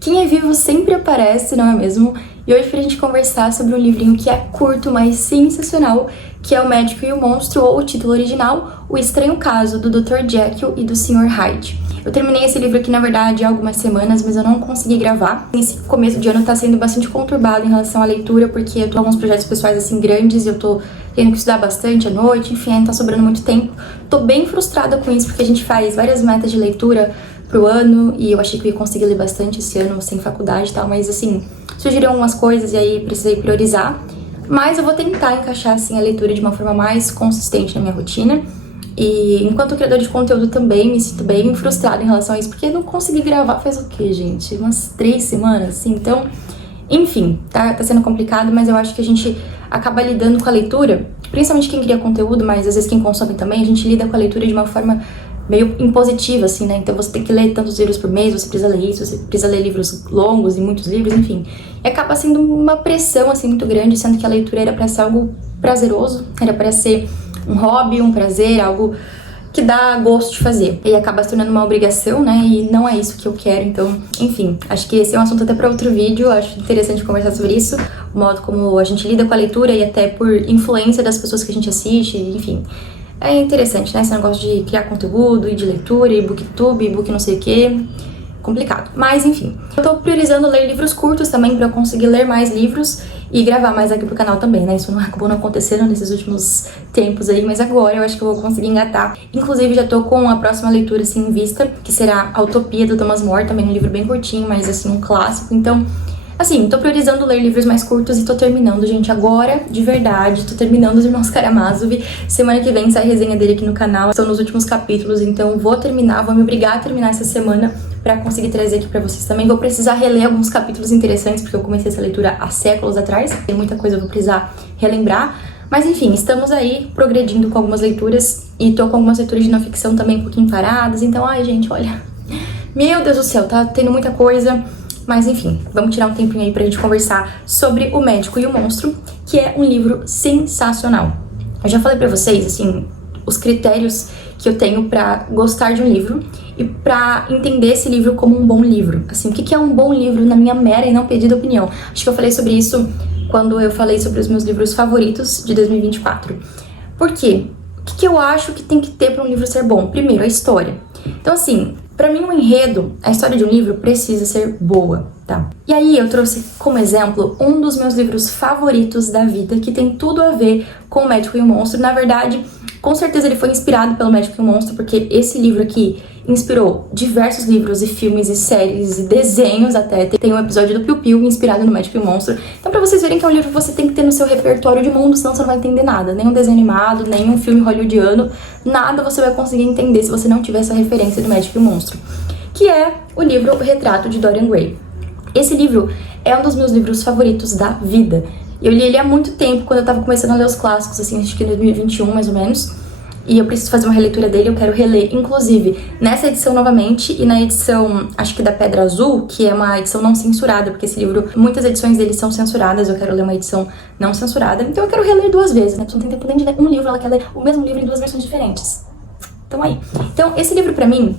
Quem é vivo sempre aparece, não é mesmo? E hoje pra gente conversar sobre um livrinho que é curto, mas sensacional, que é O Médico e o Monstro, ou o título original, O Estranho Caso, do Dr. Jekyll e do Sr. Hyde. Eu terminei esse livro aqui, na verdade, há algumas semanas, mas eu não consegui gravar. Esse começo de ano tá sendo bastante conturbado em relação à leitura, porque eu tô com alguns projetos pessoais, assim, grandes, e eu tô tendo que estudar bastante à noite, enfim, não tá sobrando muito tempo. Tô bem frustrada com isso, porque a gente faz várias metas de leitura pro ano, e eu achei que eu ia conseguir ler bastante esse ano, sem faculdade e tal, mas, assim, surgiram algumas coisas, e aí precisei priorizar. Mas eu vou tentar encaixar, assim, a leitura de uma forma mais consistente na minha rotina. E enquanto criador de conteúdo também me sinto bem frustrada em relação a isso, porque eu não consegui gravar faz o quê, gente? Umas 3 semanas, assim, então... Enfim, tá sendo complicado, mas eu acho que a gente acaba lidando com a leitura, principalmente quem cria conteúdo, mas às vezes quem consome também, a gente lida com a leitura de uma forma meio impositiva, assim, né? Então você tem que ler tantos livros por mês, você precisa ler isso, você precisa ler livros longos e muitos livros, enfim. E acaba sendo uma pressão, assim, muito grande, sendo que a leitura era pra ser algo prazeroso, era pra ser um hobby, um prazer, algo que dá gosto de fazer. E acaba se tornando uma obrigação, né? E não é isso que eu quero, então, enfim. Acho que esse é um assunto até para outro vídeo, acho interessante conversar sobre isso, o modo como a gente lida com a leitura e até por influência das pessoas que a gente assiste, enfim. É interessante, né? Esse negócio de criar conteúdo e de leitura, e booktube, book não sei o quê. Complicado. Mas, enfim. Eu tô priorizando ler livros curtos também pra eu conseguir ler mais livros e gravar mais aqui pro canal também, né? Isso não acabou não acontecendo nesses últimos tempos aí, mas agora eu acho que eu vou conseguir engatar. Inclusive, já tô com a próxima leitura, assim, em vista, que será A Utopia, do Thomas More, também um livro bem curtinho, mas, assim, um clássico. Então, assim, tô priorizando ler livros mais curtos e tô terminando, gente, agora, de verdade, tô terminando Os Irmãos Karamazov. Semana que vem sai a resenha dele aqui no canal, são nos últimos capítulos, então vou terminar, vou me obrigar a terminar essa semana pra conseguir trazer aqui pra vocês também. Vou precisar reler alguns capítulos interessantes, porque eu comecei essa leitura há séculos atrás, tem muita coisa que eu vou precisar relembrar. Mas enfim, estamos aí progredindo com algumas leituras e tô com algumas leituras de não ficção também um pouquinho paradas, então, ai gente, olha, meu Deus do céu, tá tendo muita coisa. Mas enfim, vamos tirar um tempinho aí pra gente conversar sobre O Médico e o Monstro, que é um livro sensacional. Eu já falei pra vocês, assim, os critérios que eu tenho pra gostar de um livro e pra entender esse livro como um bom livro. Assim, o que é um bom livro na minha mera e não pedida opinião? Acho que eu falei sobre isso quando eu falei sobre os meus livros favoritos de 2024. Por quê? O que eu acho que tem que ter pra um livro ser bom? Primeiro, a história. Então, assim, pra mim, um enredo, a história de um livro precisa ser boa, tá? E aí eu trouxe como exemplo um dos meus livros favoritos da vida, que tem tudo a ver com O Médico e o Monstro. Na verdade, com certeza ele foi inspirado pelo Médico e o Monstro, porque esse livro aqui inspirou diversos livros e filmes e séries e desenhos até. Tem um episódio do Piu Piu inspirado no Médico e o Monstro. Então, pra vocês verem que é um livro que você tem que ter no seu repertório de mundo, senão você não vai entender nada. Nem um desenho animado, nem um filme hollywoodiano, nada você vai conseguir entender se você não tiver essa referência do Médico e o Monstro. Que é o livro O Retrato de Dorian Gray. Esse livro é um dos meus livros favoritos da vida. Eu li ele há muito tempo, quando eu tava começando a ler os clássicos, assim, acho que em 2021, mais ou menos. E eu preciso fazer uma releitura dele, eu quero reler, inclusive, nessa edição novamente e na edição, acho que da Pedra Azul, que é uma edição não censurada, porque esse livro, muitas edições dele são censuradas, eu quero ler uma edição não censurada. Então eu quero reler 2 vezes, né? A pessoa não tem tempo nem de ler um livro, ela quer ler o mesmo livro em 2 versões diferentes. Então aí. Então, esse livro pra mim,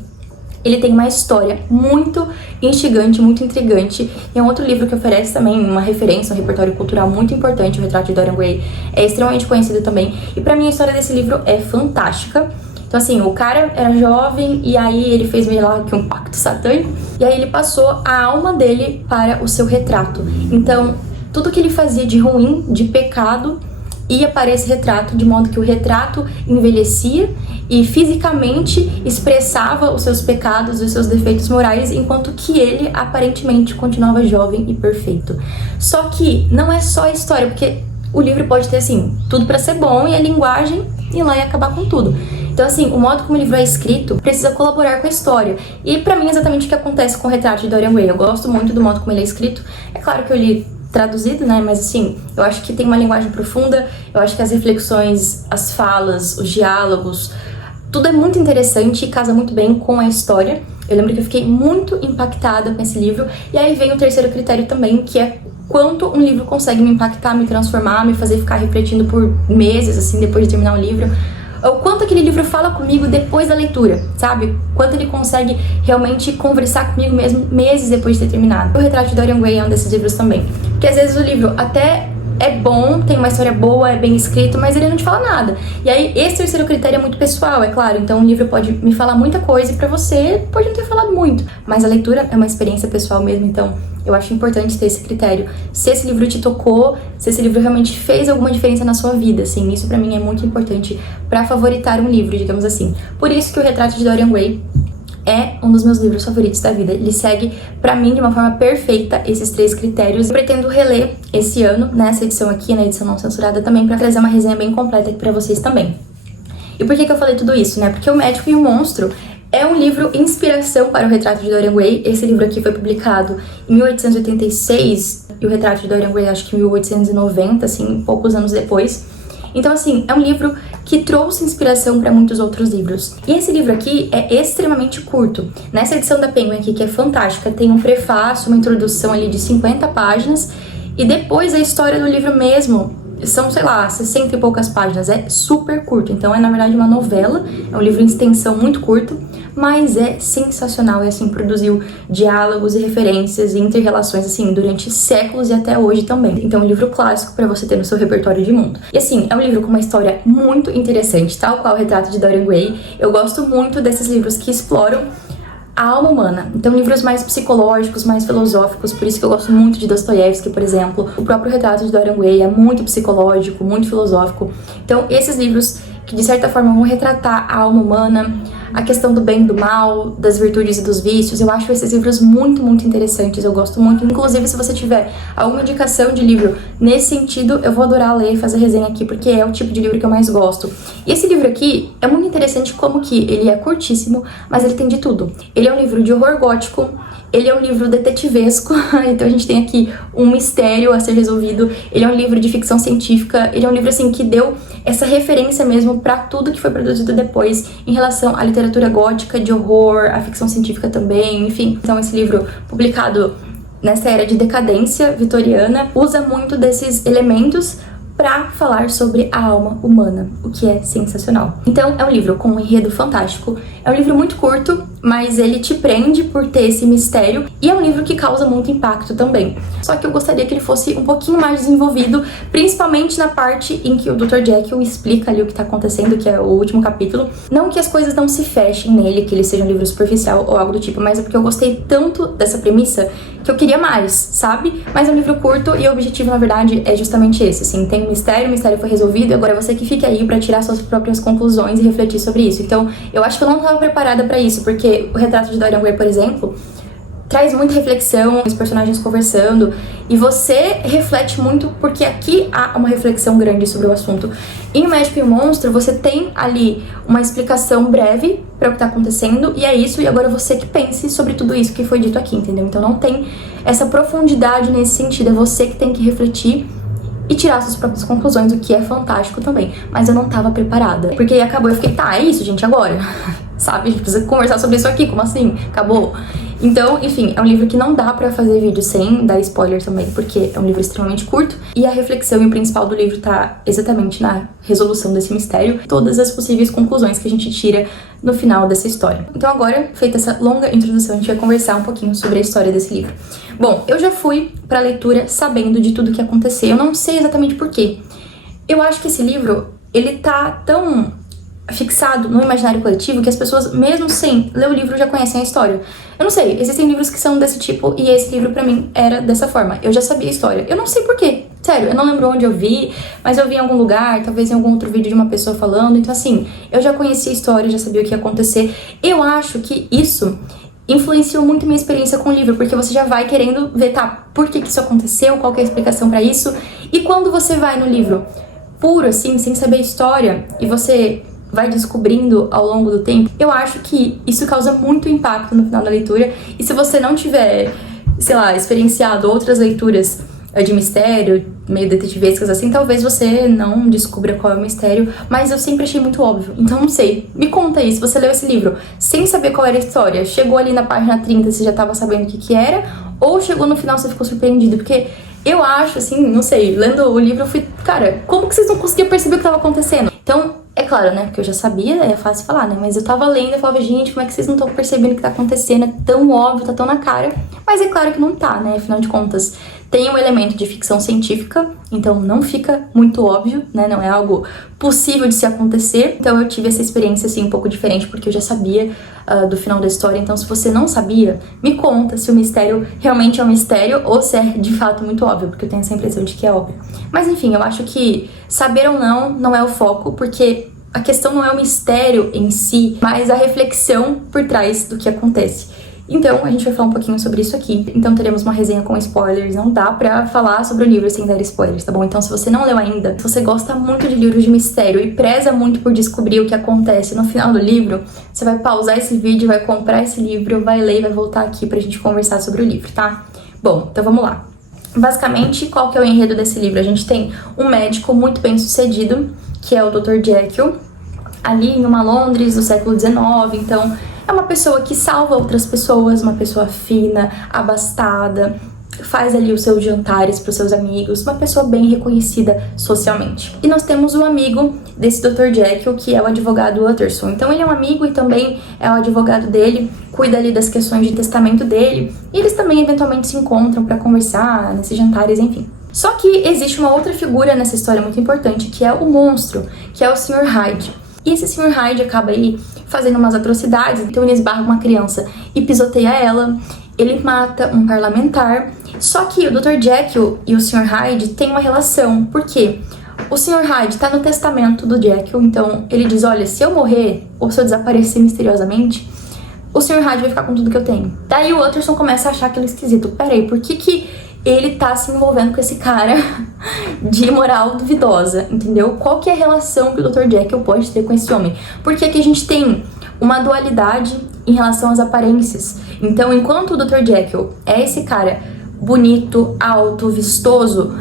ele tem uma história muito instigante, muito intrigante. E é um outro livro que oferece também uma referência, um repertório cultural muito importante. O Retrato de Dorian Gray é extremamente conhecido também. E pra mim a história desse livro é fantástica. Então assim, o cara era jovem e aí ele fez meio lá que um pacto satânico. E aí ele passou a alma dele para o seu retrato. Então, tudo que ele fazia de ruim, de pecado, ia para esse retrato, de modo que o retrato envelhecia e fisicamente expressava os seus pecados e os seus defeitos morais, enquanto que ele aparentemente continuava jovem e perfeito. Só que não é só a história, porque o livro pode ter, assim, tudo pra ser bom e a linguagem ir lá e acabar com tudo. Então, assim, o modo como o livro é escrito precisa colaborar com a história. E pra mim, exatamente o que acontece com o Retrato de Dorian Gray. Eu gosto muito do modo como ele é escrito. É claro que eu li traduzido, né, mas assim, eu acho que tem uma linguagem profunda, eu acho que as reflexões, as falas, os diálogos, tudo é muito interessante e casa muito bem com a história. Eu lembro que eu fiquei muito impactada com esse livro. E aí vem o terceiro critério também, que é quanto um livro consegue me impactar, me transformar, me fazer ficar refletindo por meses, assim, depois de terminar o livro. o quanto aquele livro fala comigo depois da leitura, sabe? Quanto ele consegue realmente conversar comigo mesmo meses depois de ter terminado. O Retrato de Dorian Gray é um desses livros também. Porque às vezes o livro até é bom, tem uma história boa, é bem escrito, mas ele não te fala nada. E aí, esse terceiro critério é muito pessoal, é claro. Então, o livro pode me falar muita coisa e pra você pode não ter falado muito. Mas a leitura é uma experiência pessoal mesmo, então eu acho importante ter esse critério. Se esse livro te tocou, se esse livro realmente fez alguma diferença na sua vida, assim. Isso pra mim é muito importante pra favoritar um livro, digamos assim. Por isso que o Retrato de Dorian Gray é um dos meus livros favoritos da vida. Ele segue, pra mim, de uma forma perfeita esses 3 critérios. Eu pretendo reler esse ano, nessa edição aqui, na edição não censurada também, pra trazer uma resenha bem completa aqui pra vocês também. E por que eu falei tudo isso, né? Porque O Médico e o Monstro é um livro inspiração para o Retrato de Dorian Gray. Esse livro aqui foi publicado em 1886 e o Retrato de Dorian Gray acho que em 1890, assim, poucos anos depois. Então, assim, é um livro que trouxe inspiração para muitos outros livros. E esse livro aqui é extremamente curto. Nessa edição da Penguin aqui, que é fantástica, tem um prefácio, uma introdução ali de 50 páginas, e depois a história do livro mesmo são, sei lá, 60 e poucas páginas. É super curto, então é na verdade uma novela, é um livro em extensão muito curto, mas é sensacional, e assim, produziu diálogos e referências e inter-relações, assim, durante séculos e até hoje também. Então é um livro clássico pra você ter no seu repertório de mundo. E assim, é um livro com uma história muito interessante, tal qual o Retrato de Dorian Gray. Eu gosto muito desses livros que exploram a alma humana. Então, livros mais psicológicos, mais filosóficos, por isso que eu gosto muito de Dostoiévski, por exemplo. O próprio Retrato de Dorian Gray é muito psicológico, muito filosófico. Então, esses livros que, de certa forma, vão retratar a alma humana, a questão do bem e do mal, das virtudes e dos vícios, eu acho esses livros muito, muito interessantes, eu gosto muito. Inclusive, se você tiver alguma indicação de livro nesse sentido, eu vou adorar ler e fazer resenha aqui, porque é o tipo de livro que eu mais gosto. E esse livro aqui é muito interessante como que ele é curtíssimo, mas ele tem de tudo. Ele é um livro de horror gótico, ele é um livro detetivesco, então a gente tem aqui um mistério a ser resolvido. Ele é um livro de ficção científica, ele é um livro assim que deu essa referência mesmo pra tudo que foi produzido depois em relação à literatura gótica, de horror, à ficção científica também, enfim. Então esse livro, publicado nessa era de decadência vitoriana, usa muito desses elementos pra falar sobre a alma humana, o que é sensacional. Então, é um livro com um enredo fantástico, é um livro muito curto, mas ele te prende por ter esse mistério, e é um livro que causa muito impacto também. Só que eu gostaria que ele fosse um pouquinho mais desenvolvido, principalmente na parte em que o Dr. Jekyll explica ali o que tá acontecendo, que é o último capítulo. Não que as coisas não se fechem nele, que ele seja um livro superficial ou algo do tipo, mas é porque eu gostei tanto dessa premissa que eu queria mais, sabe? Mas é um livro curto e o objetivo, na verdade, é justamente esse, assim, tem um mistério, o mistério foi resolvido, e agora é você que fica aí pra tirar suas próprias conclusões e refletir sobre isso. Então, eu acho que eu não tava preparada pra isso, porque o Retrato de Dorian Gray, por exemplo, traz muita reflexão, os personagens conversando, e você reflete muito, porque aqui há uma reflexão grande sobre o assunto. Em O Médico e o Monstro, você tem ali uma explicação breve para o que tá acontecendo, e é isso, e agora você que pense sobre tudo isso que foi dito aqui, entendeu? Então não tem essa profundidade nesse sentido, é você que tem que refletir e tirar suas próprias conclusões, o que é fantástico também. Mas eu não tava preparada, porque aí acabou, eu fiquei, tá, é isso, gente, agora? Sabe, a gente precisa conversar sobre isso aqui, como assim? Acabou? Então, enfim, é um livro que não dá pra fazer vídeo sem dar spoiler também, porque é um livro extremamente curto, e a reflexão e o principal do livro tá exatamente na resolução desse mistério, todas as possíveis conclusões que a gente tira no final dessa história. Então agora, feita essa longa introdução, a gente vai conversar um pouquinho sobre a história desse livro. Bom, eu já fui pra leitura sabendo de tudo que aconteceu, eu não sei exatamente por quê. Eu acho que esse livro, ele tá tão fixado no imaginário coletivo que as pessoas, mesmo sem ler o livro, já conhecem a história. Eu não sei, existem livros que são desse tipo e esse livro pra mim era dessa forma. Eu já sabia a história. Eu não sei por quê. Sério, eu não lembro onde eu vi, mas eu vi em algum lugar, talvez em algum outro vídeo de uma pessoa falando. Então assim, eu já conhecia a história, já sabia o que ia acontecer. Eu acho que isso influenciou muito minha experiência com o livro, porque você já vai querendo ver, tá, por que isso aconteceu, qual que é a explicação pra isso. E quando você vai no livro puro, assim, sem saber a história, e você vai descobrindo ao longo do tempo, eu acho que isso causa muito impacto no final da leitura. E se você não tiver, sei lá, experienciado outras leituras de mistério, meio detetivescas assim, talvez você não descubra qual é o mistério, mas eu sempre achei muito óbvio. Então não sei, me conta aí, se você leu esse livro sem saber qual era a história, chegou ali na página 30, você já tava sabendo o que que era, ou chegou no final, você ficou surpreendido, porque eu acho, assim, não sei, lendo o livro eu fui, cara, como que vocês não conseguiam perceber o que tava acontecendo? Então, É claro, né, porque eu já sabia, é fácil falar, né, mas eu tava lendo e falava, gente, como é que vocês não estão percebendo o que tá acontecendo? É tão óbvio, tá tão na cara. Mas é claro que não tá, né, afinal de contas, tem um elemento de ficção científica, então não fica muito óbvio, né, não é algo possível de se acontecer. Então eu tive essa experiência, assim, um pouco diferente, porque eu já sabia do final da história. Então, se você não sabia, me conta se o mistério realmente é um mistério ou se é de fato muito óbvio, porque eu tenho essa impressão de que é óbvio. Mas enfim, eu acho que saber ou não é o foco, porque a questão não é o mistério em si, mas a reflexão por trás do que acontece. Então, a gente vai falar um pouquinho sobre isso aqui. Então, teremos uma resenha com spoilers. Não dá pra falar sobre o livro sem dar spoilers, tá bom? Então, se você não leu ainda, se você gosta muito de livros de mistério e preza muito por descobrir o que acontece no final do livro, você vai pausar esse vídeo, vai comprar esse livro, vai ler e vai voltar aqui pra gente conversar sobre o livro, tá? Bom, então vamos lá. Basicamente, qual que é o enredo desse livro? A gente tem um médico muito bem sucedido, que é o Dr. Jekyll, ali em uma Londres do século XIX. Então, é uma pessoa que salva outras pessoas, uma pessoa fina, abastada, faz ali os seus jantares para os seus amigos, uma pessoa bem reconhecida socialmente. E nós temos o amigo desse Dr. Jekyll, que é o advogado Utterson. Então ele é um amigo e também é o advogado dele, cuida ali das questões de testamento dele, e eles também eventualmente se encontram para conversar nesses jantares, enfim. Só que existe uma outra figura nessa história muito importante, que é o monstro, que é o Sr. Hyde. E esse Sr. Hyde acaba aí fazendo umas atrocidades, então ele esbarra uma criança e pisoteia ela, ele mata um parlamentar. Só que o Dr. Jekyll e o Sr. Hyde têm uma relação, porque o Sr. Hyde tá no testamento do Jekyll, então ele diz, olha, se eu morrer ou se eu desaparecer misteriosamente, o Sr. Hyde vai ficar com tudo que eu tenho. Daí o Utterson começa a achar aquilo esquisito. Peraí, por que ele tá se envolvendo com esse cara de moral duvidosa, entendeu? Qual que é a relação que o Dr. Jekyll pode ter com esse homem? Porque aqui a gente tem uma dualidade em relação às aparências. Então, enquanto o Dr. Jekyll é esse cara bonito, alto, vistoso,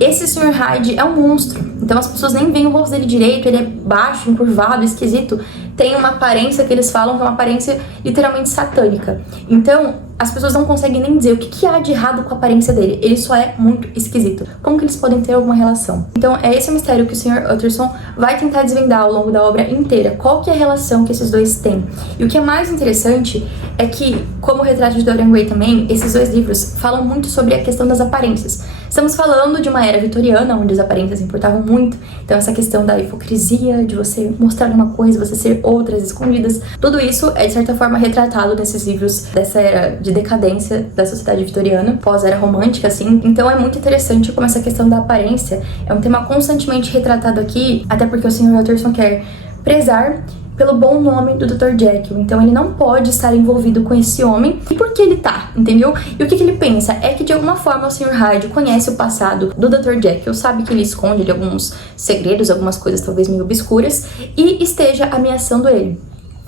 esse Sr. Hyde é um monstro. Então as pessoas nem veem o rosto dele direito, ele é baixo, encurvado, esquisito. Tem uma aparência que eles falam que é uma aparência literalmente satânica. Então, as pessoas não conseguem nem dizer o que há de errado com a aparência dele. Ele só é muito esquisito. Como que eles podem ter alguma relação? Então, é esse o mistério que o Sr. Utterson vai tentar desvendar ao longo da obra inteira. Qual que é a relação que esses dois têm? E o que é mais interessante é que, como o Retrato de Dorian Gray também, esses dois livros falam muito sobre a questão das aparências. Estamos falando de uma era vitoriana, onde as aparências importavam muito. Então, essa questão da hipocrisia, de você mostrar uma coisa, você ser outras escondidas, tudo isso é, de certa forma, retratado nesses livros dessa era de decadência da sociedade vitoriana, pós-era romântica, assim. Então, é muito interessante como essa questão da aparência é um tema constantemente retratado aqui, até porque o Sr. Utterson quer prezar pelo bom nome do Dr. Jekyll. Então ele não pode estar envolvido com esse homem. E por que ele tá, entendeu? E o que ele pensa é que de alguma forma o Sr. Hyde conhece o passado do Dr. Jekyll, sabe que ele esconde ali alguns segredos, algumas coisas talvez meio obscuras, e esteja ameaçando ele.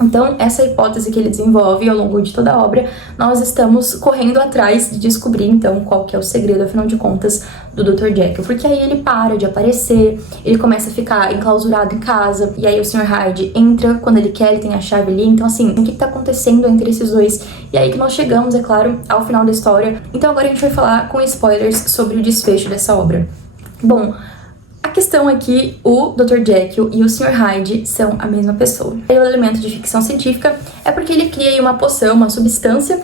Então, essa hipótese que ele desenvolve ao longo de toda a obra, nós estamos correndo atrás de descobrir, então, qual que é o segredo, afinal de contas, do Dr. Jekyll. Porque aí ele para de aparecer, ele começa a ficar enclausurado em casa, e aí o Sr. Hyde entra quando ele quer, ele tem a chave ali. Então, assim, o que tá acontecendo entre esses dois? E aí que nós chegamos, é claro, ao final da história. Então, agora a gente vai falar com spoilers sobre o desfecho dessa obra. Bom, a questão é que o Dr. Jekyll e o Sr. Hyde são a mesma pessoa. E o elemento de ficção científica é porque ele cria aí uma poção, uma substância,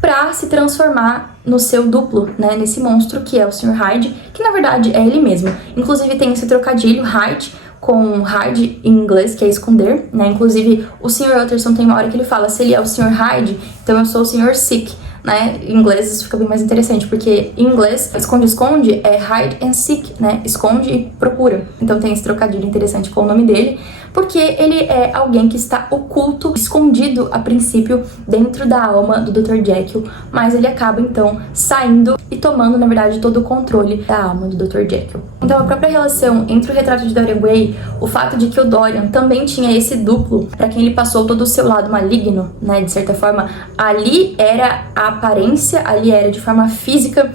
pra se transformar no seu duplo, né, nesse monstro que é o Sr. Hyde, que na verdade é ele mesmo. Inclusive tem esse trocadilho, Hyde, com hide em inglês, que é esconder, né, inclusive o Sr. Utterson tem uma hora que ele fala, se ele é o Sr. Hyde, então eu sou o Sr. Sick, né, em inglês isso fica bem mais interessante, porque em inglês, esconde-esconde é hide and seek, né, esconde e procura. Então tem esse trocadilho interessante com o nome dele, porque ele é alguém que está oculto, escondido a princípio dentro da alma do Dr. Jekyll, mas ele acaba então saindo e tomando, na verdade, todo o controle da alma do Dr. Jekyll. Então a própria relação entre o Retrato de Dorian Gray, o fato de que o Dorian também tinha esse duplo, para quem ele passou todo o seu lado maligno, né, de certa forma, ali era a aparência, ali era de forma física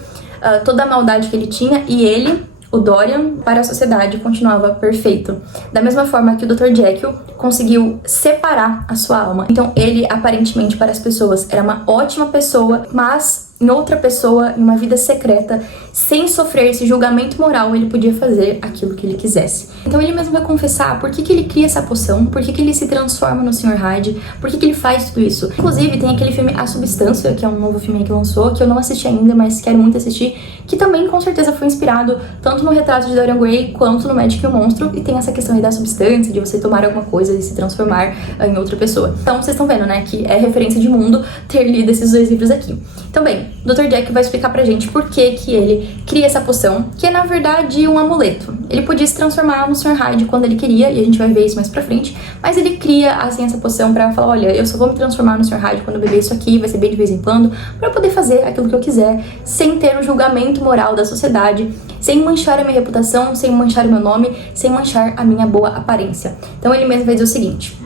toda a maldade que ele tinha, e ele, o Dorian, para a sociedade continuava perfeito. Da mesma forma que o Dr. Jekyll conseguiu separar a sua alma. Então ele, aparentemente, para as pessoas, era uma ótima pessoa, mas em outra pessoa, em uma vida secreta, sem sofrer esse julgamento moral, ele podia fazer aquilo que ele quisesse. Então ele mesmo vai confessar por que ele cria essa poção, por que ele se transforma no Sr. Hyde, por que ele faz tudo isso. Inclusive, tem aquele filme A Substância, que é um novo filme que lançou, que eu não assisti ainda, mas quero muito assistir, que também com certeza foi inspirado tanto no retrato de Dorian Gray quanto no Médico e o Monstro, e tem essa questão aí da substância, de você tomar alguma coisa e se transformar em outra pessoa. Então vocês estão vendo, né, que é referência de mundo ter lido esses dois livros aqui. Então bem, o Dr. Jekyll vai explicar pra gente por que ele cria essa poção, que é na verdade um amuleto. Ele podia se transformar no Sr. Hyde quando ele queria, e a gente vai ver isso mais pra frente, mas ele cria assim essa poção pra falar, olha, eu só vou me transformar no Sr. Hyde quando eu beber isso aqui, vai ser bem de vez em quando, pra eu poder fazer aquilo que eu quiser, sem ter um julgamento moral da sociedade, sem manchar a minha reputação, sem manchar o meu nome, sem manchar a minha boa aparência. Então ele mesmo vai dizer o seguinte: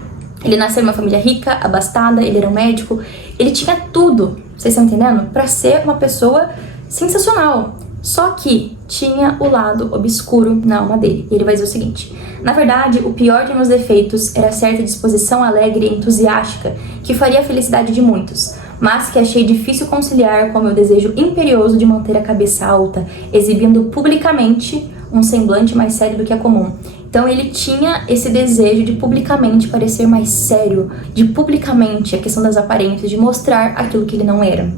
ele nasceu em uma família rica, abastada, ele era um médico, ele tinha tudo, vocês estão entendendo? Pra ser uma pessoa sensacional. Só que tinha o lado obscuro na alma dele. E ele vai dizer o seguinte: na verdade, o pior de meus defeitos era certa disposição alegre e entusiástica que faria a felicidade de muitos, mas que achei difícil conciliar com o meu desejo imperioso de manter a cabeça alta, exibindo publicamente um semblante mais sério do que é comum. Então ele tinha esse desejo de publicamente parecer mais sério, de publicamente, a questão das aparências, de mostrar aquilo que ele não era.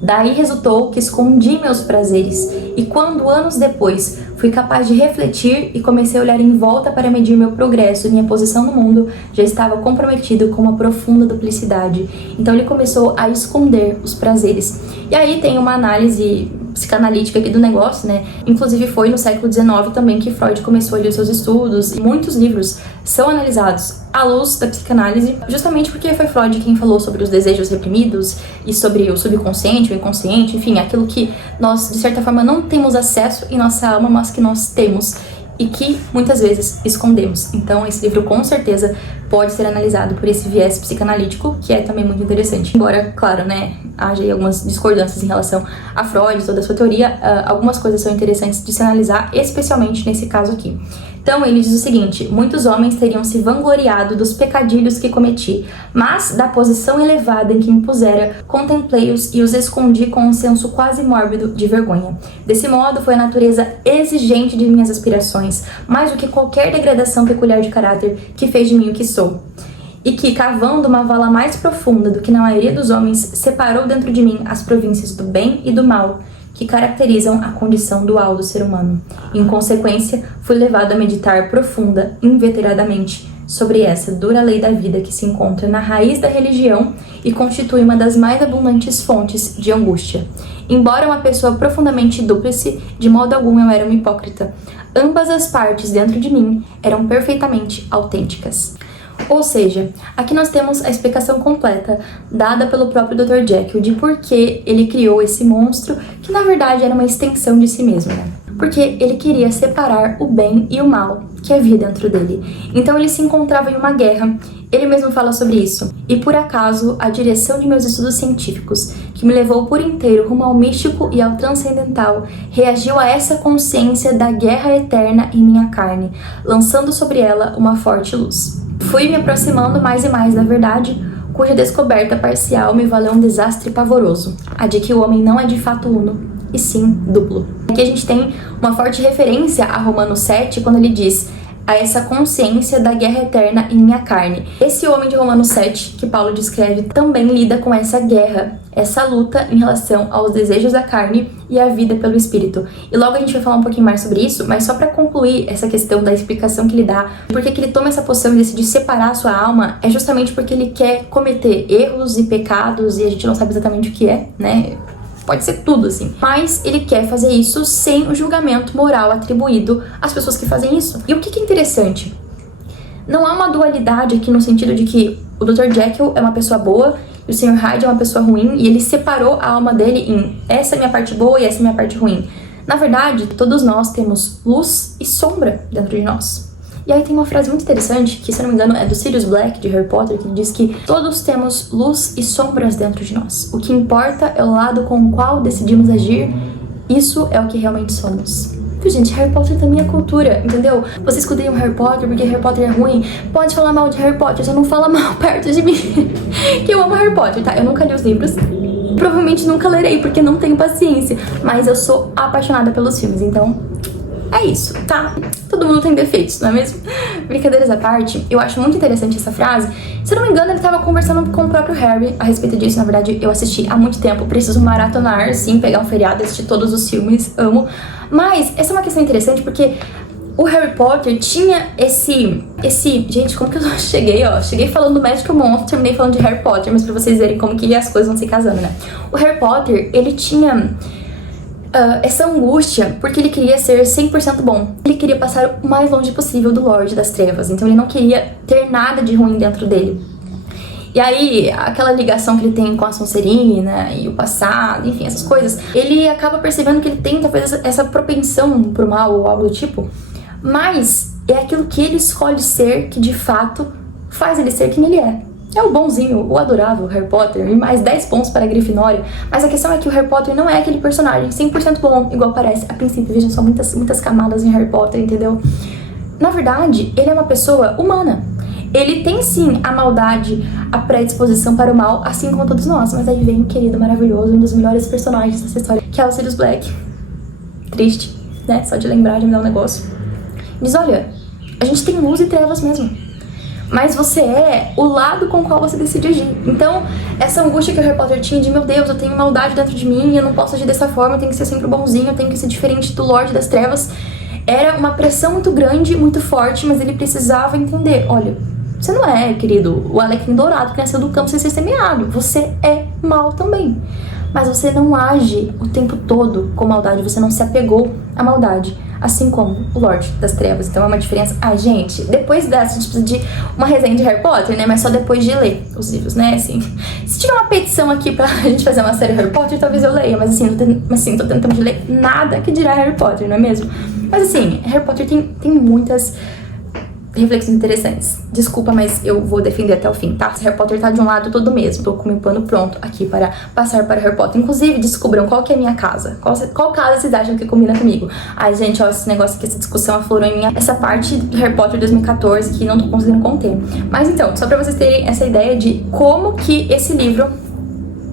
Daí resultou que escondi meus prazeres, e quando anos depois fui capaz de refletir e comecei a olhar em volta para medir meu progresso e minha posição no mundo, já estava comprometido com uma profunda duplicidade. Então ele começou a esconder os prazeres. E aí tem uma análise psicanalítica aqui do negócio, né? Inclusive foi no século XIX também que Freud começou ali os seus estudos, e muitos livros são analisados à luz da psicanálise, justamente porque foi Freud quem falou sobre os desejos reprimidos e sobre o subconsciente, o inconsciente, enfim, aquilo que nós, de certa forma, não temos acesso em nossa alma, mas que nós temos e que muitas vezes escondemos. Então esse livro com certeza pode ser analisado por esse viés psicanalítico, que é também muito interessante. Embora, claro, né, haja aí algumas discordâncias em relação a Freud, toda a sua teoria, algumas coisas são interessantes de se analisar, especialmente nesse caso aqui. Então ele diz o seguinte: muitos homens teriam se vangloriado dos pecadilhos que cometi, mas da posição elevada em que me pusera, contemplei-os e os escondi com um senso quase mórbido de vergonha. Desse modo foi a natureza exigente de minhas aspirações, mais do que qualquer degradação peculiar de caráter, que fez de mim o que sou. E que, cavando uma vala mais profunda do que na maioria dos homens, separou dentro de mim as províncias do bem e do mal, que caracterizam a condição dual do ser humano. Em consequência, fui levado a meditar profunda, inveteradamente, sobre essa dura lei da vida que se encontra na raiz da religião e constitui uma das mais abundantes fontes de angústia. Embora uma pessoa profundamente dúplice, de modo algum eu era uma hipócrita. Ambas as partes dentro de mim eram perfeitamente autênticas. Ou seja, aqui nós temos a explicação completa dada pelo próprio Dr. Jekyll de por que ele criou esse monstro, que na verdade era uma extensão de si mesmo, né? Porque ele queria separar o bem e o mal que havia dentro dele. Então ele se encontrava em uma guerra, ele mesmo fala sobre isso. E por acaso, a direção de meus estudos científicos, que me levou por inteiro rumo ao místico e ao transcendental, reagiu a essa consciência da guerra eterna em minha carne, lançando sobre ela uma forte luz. Fui me aproximando mais e mais da verdade, cuja descoberta parcial me valeu um desastre pavoroso, a de que o homem não é de fato uno, e sim duplo. Aqui a gente tem uma forte referência a Romanos 7, quando ele diz: a essa consciência da guerra eterna em minha carne. Esse homem de Romanos 7, que Paulo descreve, também lida com essa guerra, essa luta em relação aos desejos da carne e a vida pelo Espírito. E logo a gente vai falar um pouquinho mais sobre isso, mas só para concluir essa questão da explicação que ele dá, porque que ele toma essa posição e decide separar a sua alma, é justamente porque ele quer cometer erros e pecados, e a gente não sabe exatamente o que é, né? Pode ser tudo, assim. Mas ele quer fazer isso sem o julgamento moral atribuído às pessoas que fazem isso. E o que é interessante? Não há uma dualidade aqui no sentido de que o Dr. Jekyll é uma pessoa boa e o Sr. Hyde é uma pessoa ruim, e ele separou a alma dele em essa é a minha parte boa e essa é a minha parte ruim. Na verdade, todos nós temos luz e sombra dentro de nós. E aí tem uma frase muito interessante, que se não me engano é do Sirius Black, de Harry Potter, que diz que todos temos luz e sombras dentro de nós. O que importa é o lado com o qual decidimos agir, isso é o que realmente somos. Então, gente, Harry Potter também é cultura, entendeu? Você escuta um Harry Potter porque Harry Potter é ruim, pode falar mal de Harry Potter, só não fala mal perto de mim. Que eu amo Harry Potter, tá? Eu nunca li os livros, provavelmente nunca lerei, porque não tenho paciência. Mas eu sou apaixonada pelos filmes, então é isso, tá? Todo mundo tem defeitos, não é mesmo? Brincadeiras à parte, eu acho muito interessante essa frase. Se eu não me engano, ele tava conversando com o próprio Harry a respeito disso. Na verdade, eu assisti há muito tempo, preciso maratonar, sim, pegar um feriado, assistir todos os filmes, amo. Mas essa é uma questão interessante porque o Harry Potter tinha esse... Gente, como que eu cheguei, ó? Cheguei falando do Magic Monstro, terminei falando de Harry Potter, mas pra vocês verem como que as coisas vão se casando, né? O Harry Potter, ele tinha essa angústia porque ele queria ser 100% bom. Ele queria passar o mais longe possível do Lorde das Trevas, então ele não queria ter nada de ruim dentro dele. E aí, aquela ligação que ele tem com a Sonserina e o passado, enfim, essas coisas, ele acaba percebendo que ele tem talvez essa propensão pro mal ou algo do tipo, mas é aquilo que ele escolhe ser que de fato faz ele ser quem ele é. É o bonzinho, o adorável Harry Potter, e mais 10 pontos para a Grifinória. Mas a questão é que o Harry Potter não é aquele personagem 100% bom, igual parece. A princípio, vejam só, muitas camadas em Harry Potter, entendeu? Na verdade, ele é uma pessoa humana. Ele tem sim a maldade, a predisposição para o mal, assim como todos nós. Mas aí vem o querido, maravilhoso, um dos melhores personagens dessa história, que é o Sirius Black. Triste, né? Só de lembrar, de me dar um negócio. Diz, olha, a gente tem luz e trevas mesmo. Mas você é o lado com o qual você decide agir. Então, essa angústia que o Harry Potter tinha de, meu Deus, eu tenho maldade dentro de mim, eu não posso agir dessa forma, eu tenho que ser sempre bonzinho, eu tenho que ser diferente do Lorde das Trevas, era uma pressão muito grande, muito forte, mas ele precisava entender, olha, você não é, querido, o alecrim dourado que nasceu do campo sem ser semeado, você é mal também. Mas você não age o tempo todo com maldade, você não se apegou à maldade, assim como o Lorde das Trevas. Então é uma diferença. Ai, gente, depois dessa a gente precisa de uma resenha de Harry Potter, né? Mas só depois de ler os livros, né? Assim, se tiver uma petição aqui pra gente fazer uma série Harry Potter, talvez eu leia. Mas assim, tô tentando de ler nada que dirá Harry Potter, não é mesmo? Mas assim, Harry Potter tem muitas reflexões interessantes. Desculpa, mas eu vou defender até o fim, tá? Se Harry Potter tá de um lado, todo mesmo. Tô com meu pano pronto aqui para passar para Harry Potter. Inclusive, descubram qual que é a minha casa. Qual casa vocês acham que combina comigo? Ai, gente, ó, esse negócio aqui, essa discussão aflorou em mim. Essa parte do Harry Potter 2014 que não tô conseguindo conter. Mas então, só pra vocês terem essa ideia de como que esse livro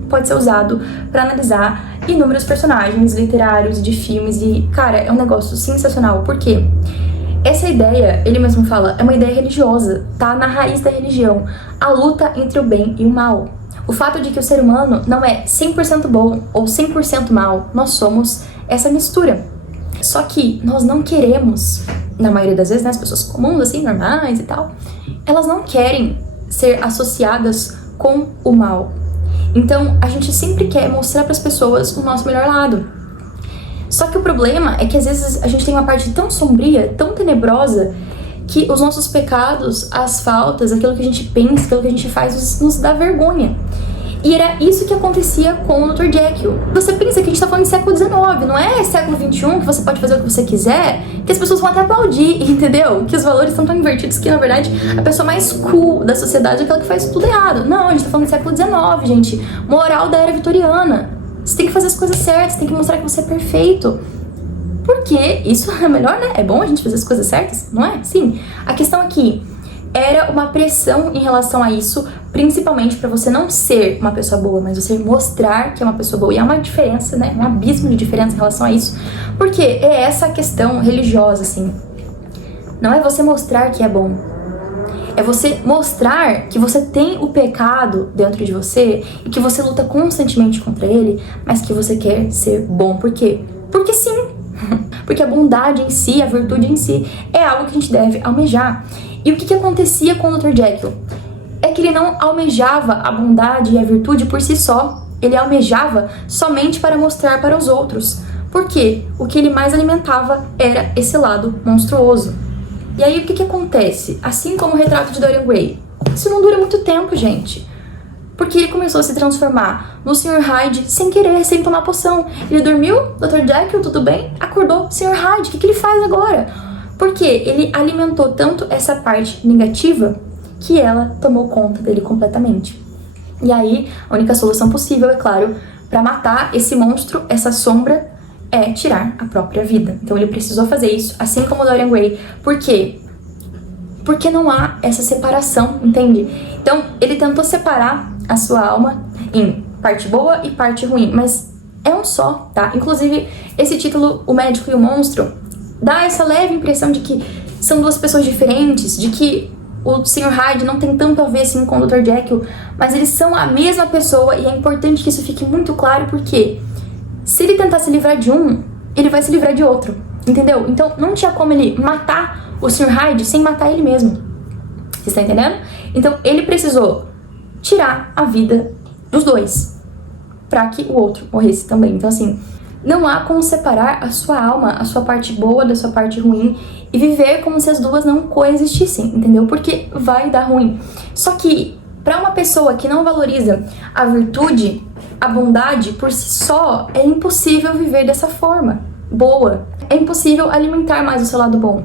pode ser usado pra analisar inúmeros personagens literários, de filmes. E, cara, é um negócio sensacional. Por quê? Essa ideia, ele mesmo fala, é uma ideia religiosa, tá na raiz da religião. A luta entre o bem e o mal. O fato de que o ser humano não é 100% bom ou 100% mal, nós somos essa mistura. Só que nós não queremos, na maioria das vezes, né, as pessoas comuns, assim, normais e tal, elas não querem ser associadas com o mal. Então, a gente sempre quer mostrar para as pessoas o nosso melhor lado. Só que o problema é que às vezes a gente tem uma parte tão sombria, tão tenebrosa, que os nossos pecados, as faltas, aquilo que a gente pensa, aquilo que a gente faz, nos dá vergonha. E era isso que acontecia com o Dr. Jekyll. Você pensa que a gente tá falando de século XIX, não é século XXI, que você pode fazer o que você quiser, que as pessoas vão até aplaudir, entendeu? Que os valores estão tão invertidos que, na verdade, a pessoa mais cool da sociedade é aquela que faz tudo errado. Não, a gente tá falando de século XIX, gente. Moral da era vitoriana. Você tem que fazer as coisas certas, você tem que mostrar que você é perfeito. Porque isso é melhor, né? É bom a gente fazer as coisas certas, não é? Sim. A questão aqui era uma pressão em relação a isso, principalmente pra você não ser uma pessoa boa, mas você mostrar que é uma pessoa boa. E há uma diferença, né? Um abismo de diferença em relação a isso. Porque é essa questão religiosa, assim. Não é você mostrar que é bom. É você mostrar que você tem o pecado dentro de você e que você luta constantemente contra ele, mas que você quer ser bom. Por quê? Porque sim. Porque a bondade em si, a virtude em si, é algo que a gente deve almejar. E o que acontecia com o Dr. Jekyll? É que ele não almejava a bondade e a virtude por si só. Ele almejava somente para mostrar para os outros. Por quê? O que ele mais alimentava era esse lado monstruoso. E aí o que acontece? Assim como o retrato de Dorian Gray, isso não dura muito tempo, gente. Porque ele começou a se transformar no Sr. Hyde sem querer, sem tomar poção. Ele dormiu, Dr. Jekyll, tudo bem? Acordou, Sr. Hyde, o que ele faz agora? Porque ele alimentou tanto essa parte negativa que ela tomou conta dele completamente. E aí, a única solução possível, é claro, para matar esse monstro, essa sombra, é tirar a própria vida. Então ele precisou fazer isso, assim como o Dorian Gray. Por quê? Porque não há essa separação, entende? Então ele tentou separar a sua alma em parte boa e parte ruim, mas é um só, tá? Inclusive, esse título, O Médico e o Monstro, dá essa leve impressão de que são duas pessoas diferentes, de que o Sr. Hyde não tem tanto a ver assim com o Dr. Jekyll, mas eles são a mesma pessoa e é importante que isso fique muito claro, porque se ele tentar se livrar de um, ele vai se livrar de outro, entendeu? Então não tinha como ele matar o Sr. Hyde sem matar ele mesmo. Você está entendendo? Então ele precisou tirar a vida dos dois para que o outro morresse também. Então assim, não há como separar a sua alma, a sua parte boa da sua parte ruim e viver como se as duas não coexistissem, entendeu? Porque vai dar ruim. Só que para uma pessoa que não valoriza a virtude, a bondade por si só, é impossível viver dessa forma boa. É impossível alimentar mais o seu lado bom.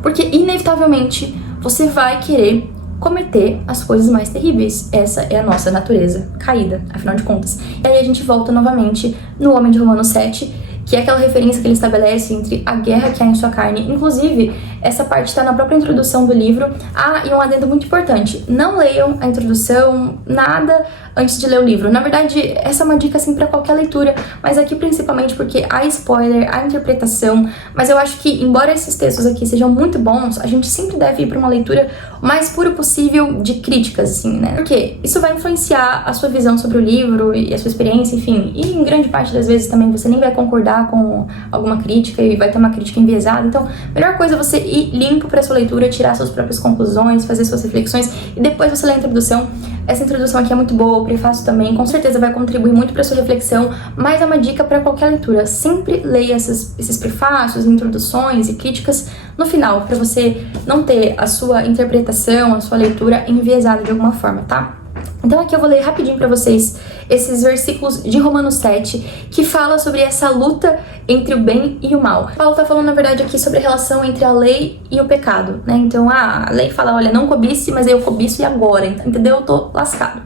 Porque inevitavelmente você vai querer cometer as coisas mais terríveis. Essa é a nossa natureza caída, afinal de contas. E aí a gente volta novamente no Homem de Romano 7, que é aquela referência que ele estabelece entre a guerra que há em sua carne. Inclusive, essa parte está na própria introdução do livro. Ah, e um adendo muito importante: não leiam a introdução, nada antes de ler o livro. Na verdade, essa é uma dica assim para qualquer leitura, mas aqui principalmente porque há spoiler, há interpretação. Mas eu acho que, embora esses textos aqui sejam muito bons, a gente sempre deve ir para uma leitura o mais pura possível de críticas, assim, né? Porque isso vai influenciar a sua visão sobre o livro e a sua experiência, enfim. E em grande parte das vezes também você nem vai concordar com alguma crítica e vai ter uma crítica enviesada. Então, a melhor coisa é você ir limpo para sua leitura, tirar suas próprias conclusões, fazer suas reflexões e depois você lê a introdução. Essa introdução aqui é muito boa, o prefácio também, com certeza vai contribuir muito para sua reflexão, mas é uma dica para qualquer leitura. Sempre leia esses prefácios, introduções e críticas no final, para você não ter a sua interpretação, a sua leitura enviesada de alguma forma, tá? Então aqui eu vou ler rapidinho pra vocês esses versículos de Romanos 7, que fala sobre essa luta entre o bem e o mal. Paulo tá falando, na verdade, aqui sobre a relação entre a lei e o pecado, né? Então a lei fala, olha, não cobice, mas eu cobiço e agora, entendeu? Eu tô lascado.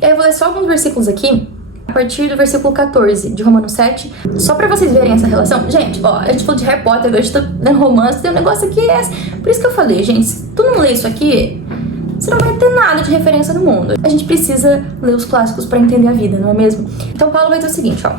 E aí eu vou ler só alguns versículos aqui, a partir do versículo 14 de Romanos 7, só pra vocês verem essa relação. Gente, ó, a gente falou de Harry Potter, a gente tá dando romance, tem um negócio aqui, por isso que eu falei, gente, se tu não lê isso aqui, você não vai ter nada de referência no mundo. A gente precisa ler os clássicos para entender a vida, não é mesmo? Então Paulo vai dizer o seguinte, ó: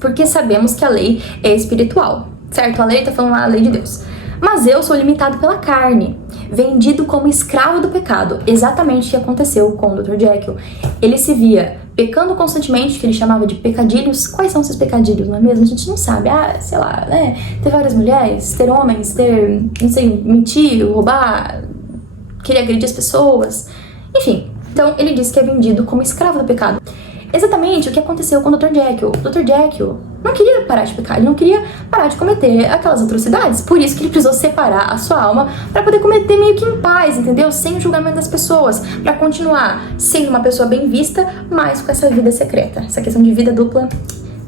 porque sabemos que a lei é espiritual, certo? A lei tá falando a lei de Deus. Mas eu sou limitado pela carne, vendido como escravo do pecado. Exatamente o que aconteceu com o Dr. Jekyll. Ele se via pecando constantemente, que ele chamava de pecadilhos. Quais são esses pecadilhos, não é mesmo? A gente não sabe. Ah, sei lá, né? Ter várias mulheres, ter homens, ter, não sei, mentir, roubar, querer agredir as pessoas, enfim. Então ele diz que é vendido como escravo do pecado. Exatamente o que aconteceu com o Dr. Jekyll. O Dr. Jekyll não queria parar de pecar, ele não queria parar de cometer aquelas atrocidades. Por isso que ele precisou separar a sua alma para poder cometer meio que em paz, entendeu? Sem o julgamento das pessoas, para continuar sendo uma pessoa bem vista, mas com essa vida secreta, essa questão de vida dupla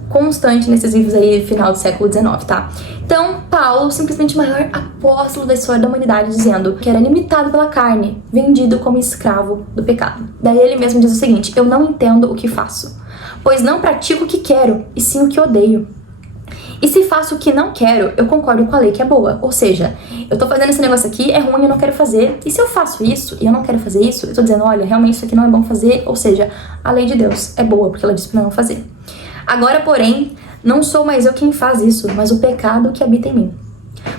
constante nesses livros aí, final do século XIX, tá? Então, Paulo, simplesmente o maior apóstolo da história da humanidade, dizendo que era limitado pela carne, vendido como escravo do pecado. Daí ele mesmo diz o seguinte: eu não entendo o que faço, pois não pratico o que quero, e sim o que odeio. E se faço o que não quero, eu concordo com a lei que é boa. Ou seja, eu tô fazendo esse negócio aqui, é ruim, eu não quero fazer. E se eu faço isso e eu não quero fazer isso, eu tô dizendo, olha, realmente isso aqui não é bom fazer. Ou seja, a lei de Deus é boa, porque ela disse pra não fazer. Agora, porém, não sou mais eu quem faz isso, mas o pecado que habita em mim.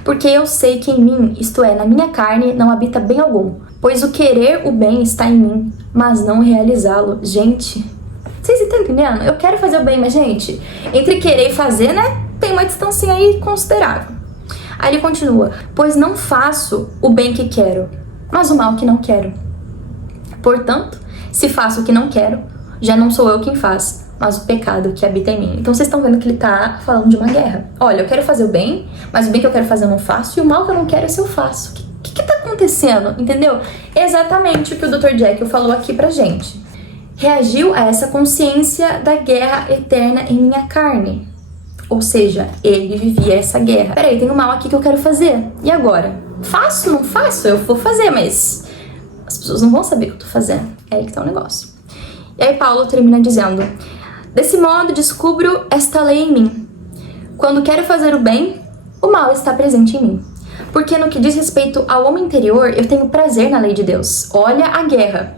Porque eu sei que em mim, isto é, na minha carne, não habita bem algum. Pois o querer o bem está em mim, mas não realizá-lo. Gente, vocês estão entendendo? Eu quero fazer o bem, mas, gente, entre querer e fazer, né, tem uma distância aí considerável. Aí ele continua: pois não faço o bem que quero, mas o mal que não quero. Portanto, se faço o que não quero, já não sou eu quem faz, mas o pecado que habita em mim. Então vocês estão vendo que ele tá falando de uma guerra. Olha, eu quero fazer o bem, mas o bem que eu quero fazer eu não faço, e o mal que eu não quero é se eu faço. O que tá acontecendo? Entendeu? Exatamente o que o Dr. Jekyll falou aqui pra gente. Reagiu a essa consciência da guerra eterna em minha carne. Ou seja, ele vivia essa guerra. Peraí, tem um mal aqui que eu quero fazer. E agora? Faço? Não faço? Eu vou fazer, mas as pessoas não vão saber o que eu tô fazendo. É aí que tá o negócio. E aí Paulo termina dizendo: desse modo descubro esta lei em mim. Quando quero fazer o bem, o mal está presente em mim. Porque no que diz respeito ao homem interior, eu tenho prazer na lei de Deus. Olha a guerra.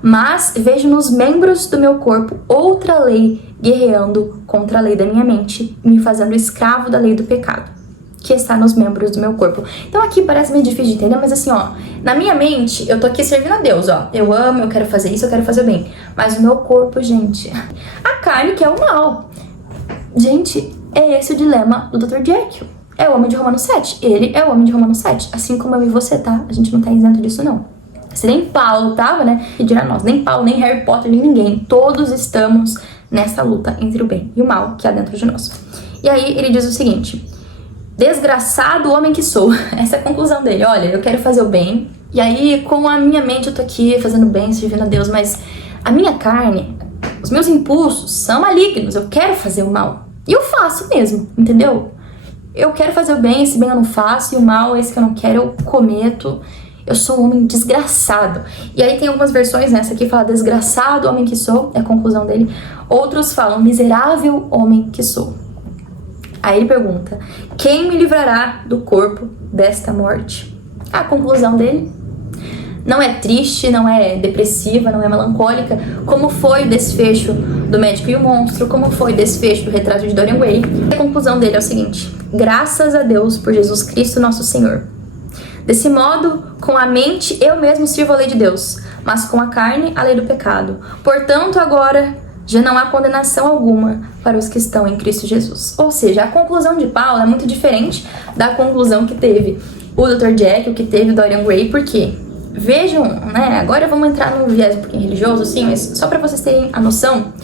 Mas vejo nos membros do meu corpo outra lei guerreando contra a lei da minha mente, me fazendo escravo da lei do pecado, que está nos membros do meu corpo. Então aqui parece meio difícil de entender, mas assim, ó, na minha mente, eu tô aqui servindo a Deus, ó. Eu amo, eu quero fazer isso, eu quero fazer o bem. Mas o meu corpo, gente, a carne quer o mal. Gente, é esse o dilema do Dr. Jekyll. É o homem de Romanos 7. Ele é o homem de Romanos 7. Assim como eu e você, tá? A gente não tá isento disso, não. Se nem Paulo tava, né? E dirá nós. Nem Paulo, nem Harry Potter, nem ninguém. Todos estamos nessa luta entre o bem e o mal que há dentro de nós. E aí ele diz o seguinte: desgraçado homem que sou. Essa é a conclusão dele. Olha, eu quero fazer o bem. E aí, com a minha mente, eu tô aqui fazendo bem, servindo a Deus. Mas a minha carne, os meus impulsos são malignos. Eu quero fazer o mal. E eu faço mesmo, entendeu? Eu quero fazer o bem, esse bem eu não faço. E o mal, esse que eu não quero, eu cometo. Eu sou um homem desgraçado. E aí tem algumas versões, né? Essa aqui fala desgraçado homem que sou. É a conclusão dele. Outros falam miserável homem que sou. Aí ele pergunta: quem me livrará do corpo desta morte? A conclusão dele não é triste, não é depressiva, não é melancólica, como foi o desfecho do Médico e o Monstro, como foi o desfecho do Retrato de Dorian Gray. A conclusão dele é o seguinte: graças a Deus por Jesus Cristo nosso Senhor. Desse modo, com a mente eu mesmo sirvo a lei de Deus, mas com a carne a lei do pecado. Portanto, agora já não há condenação alguma para os que estão em Cristo Jesus. Ou seja, a conclusão de Paulo é muito diferente da conclusão que teve o Dr. Jekyll, que teve o Dorian Gray, porque, vejam, né, agora vamos entrar num viés um pouquinho religioso, sim, mas só para vocês terem a noção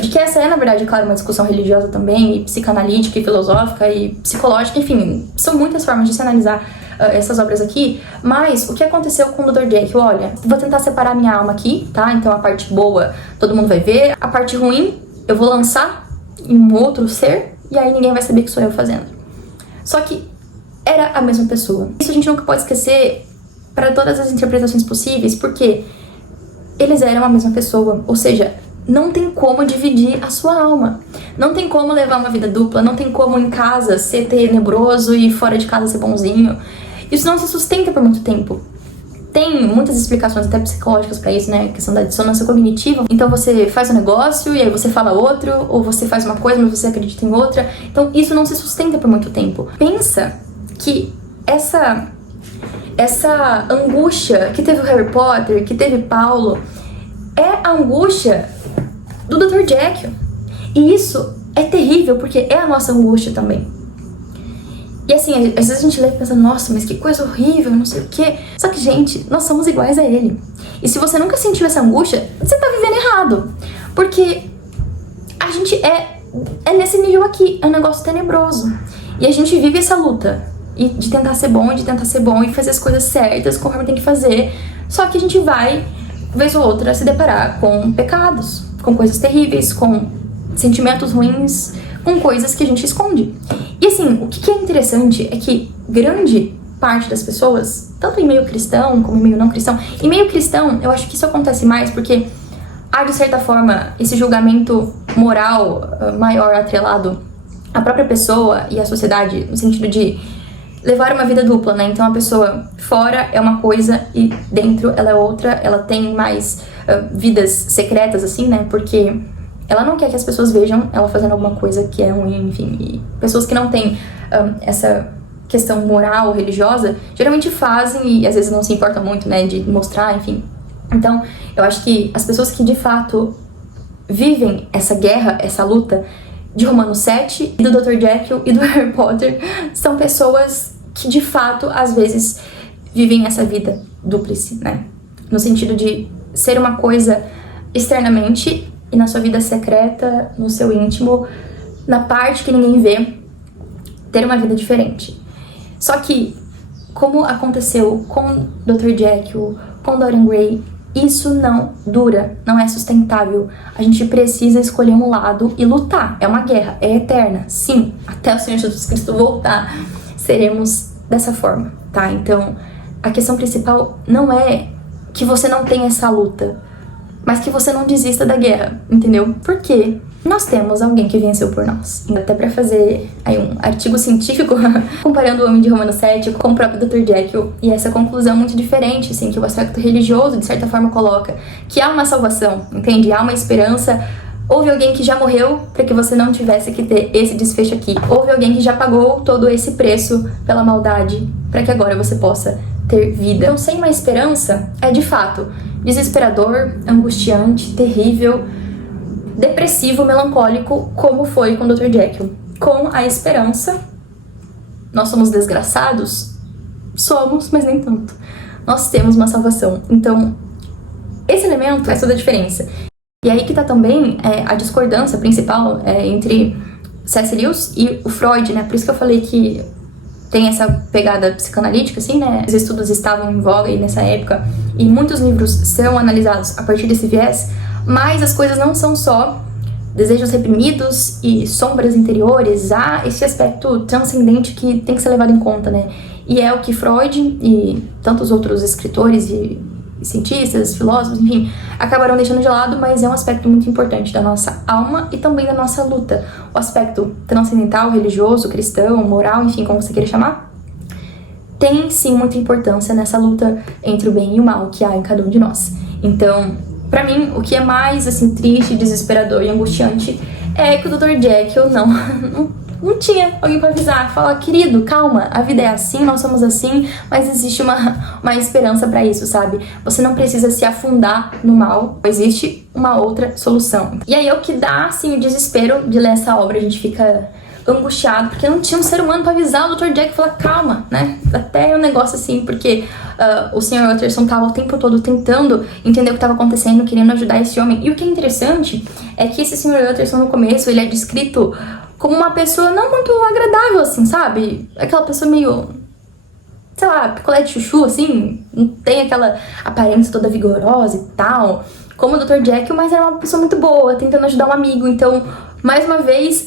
de que essa é, na verdade, claro, uma discussão religiosa também, e psicanalítica, e filosófica, e psicológica, enfim, são muitas formas de se analisar essas obras aqui, mas o que aconteceu com o Dr. Jekyll? Olha, vou tentar separar minha alma aqui, tá? Então a parte boa todo mundo vai ver, a parte ruim eu vou lançar em um outro ser, e aí ninguém vai saber que sou eu fazendo. Só que era a mesma pessoa. Isso a gente nunca pode esquecer para todas as interpretações possíveis, porque eles eram a mesma pessoa, ou seja, não tem como dividir a sua alma. Não tem como levar uma vida dupla, não tem como em casa ser tenebroso e fora de casa ser bonzinho. Isso não se sustenta por muito tempo. Tem muitas explicações até psicológicas pra isso, né? A questão da dissonância cognitiva. Então você faz um negócio e aí você fala outro, ou você faz uma coisa, mas você acredita em outra. Então isso não se sustenta por muito tempo. Pensa que essa angústia que teve o Harry Potter, que teve Paulo, é a angústia do Dr. Jekyll. E isso é terrível, porque é a nossa angústia também. E assim, às vezes a gente lê pensando, nossa, mas que coisa horrível, não sei o quê. Só que, gente, nós somos iguais a ele. E se você nunca sentiu essa angústia, você tá vivendo errado. Porque a gente é nesse nível aqui, é um negócio tenebroso. E a gente vive essa luta e de tentar ser bom, e fazer as coisas certas conforme tem que fazer. Só que a gente vai, vez ou outra, se deparar com pecados, com coisas terríveis, com sentimentos ruins, com coisas que a gente esconde. E assim, o que é interessante é que grande parte das pessoas, tanto em meio cristão como em meio não cristão, em meio cristão eu acho que isso acontece mais porque há de certa forma esse julgamento moral maior atrelado à própria pessoa e à sociedade, no sentido de levar uma vida dupla, né? Então a pessoa fora é uma coisa e dentro ela é outra, ela tem mais vidas secretas assim, né? Porque ela não quer que as pessoas vejam ela fazendo alguma coisa que é ruim, enfim. E pessoas que não têm essa questão moral, religiosa, geralmente fazem e às vezes não se importam muito, né, de mostrar, enfim. Então, eu acho que as pessoas que de fato vivem essa guerra, essa luta de Romanos 7, e do Dr. Jekyll e do Harry Potter, são pessoas que de fato, às vezes, vivem essa vida dúplice, né? No sentido de ser uma coisa externamente e na sua vida secreta, no seu íntimo, na parte que ninguém vê, ter uma vida diferente. Só que, como aconteceu com Dr. Jekyll, com Dorian Gray, isso não dura, não é sustentável. A gente precisa escolher um lado e lutar. É uma guerra, é eterna. Sim, até o Senhor Jesus Cristo voltar, seremos dessa forma, tá? Então, a questão principal não é que você não tenha essa luta, mas que você não desista da guerra, entendeu? Por quê? nós temos alguém que venceu por nós. Até pra fazer aí um artigo científico comparando o homem de Romano 7 com o próprio Dr. Jekyll, e essa conclusão muito diferente, assim, que o aspecto religioso, de certa forma, coloca, que há uma salvação, entende? Há uma esperança. Houve alguém que já morreu para que você não tivesse que ter esse desfecho aqui. Houve alguém que já pagou todo esse preço pela maldade para que agora você possa ter vida. Então, sem uma esperança, é de fato desesperador, angustiante, terrível, depressivo, melancólico, como foi com o Dr. Jekyll. Com a esperança, nós somos desgraçados? Somos, mas nem tanto. Nós temos uma salvação. Então, esse elemento faz toda a diferença. E aí que tá também a discordância principal entre C.S. Lewis e o Freud, né? Por isso que eu falei que tem essa pegada psicanalítica, assim, né? Os estudos estavam em voga aí nessa época e muitos livros são analisados a partir desse viés, mas as coisas não são só desejos reprimidos e sombras interiores. Há esse aspecto transcendente que tem que ser levado em conta, né? E é o que Freud e tantos outros escritores e cientistas, filósofos, enfim, acabaram deixando de lado, mas é um aspecto muito importante da nossa alma e também da nossa luta. O aspecto transcendental, religioso, cristão, moral, enfim, como você queira chamar, tem sim muita importância nessa luta entre o bem e o mal que há em cada um de nós. Então, pra mim, o que é mais, assim, triste, desesperador e angustiante é que o Dr. Jekyll não tinha alguém pra avisar, falar, querido, calma, a vida é assim, nós somos assim, mas existe uma esperança pra isso, sabe? Você não precisa se afundar no mal, existe uma outra solução. E aí é o que dá, assim, o desespero de ler essa obra, a gente fica angustiado, porque não tinha um ser humano pra avisar o Dr. Jekyll e falar, calma, né? Até um negócio assim, porque o Sr. Utterson tava o tempo todo tentando entender o que estava acontecendo, querendo ajudar esse homem. E o que é interessante é que esse Sr. Utterson, no começo, ele é descrito como uma pessoa não muito agradável, assim, sabe? Aquela pessoa meio, sei lá, picolé de chuchu, assim, não tem aquela aparência toda vigorosa e tal, como o Dr. Jekyll, mas era uma pessoa muito boa, tentando ajudar um amigo. Então, mais uma vez,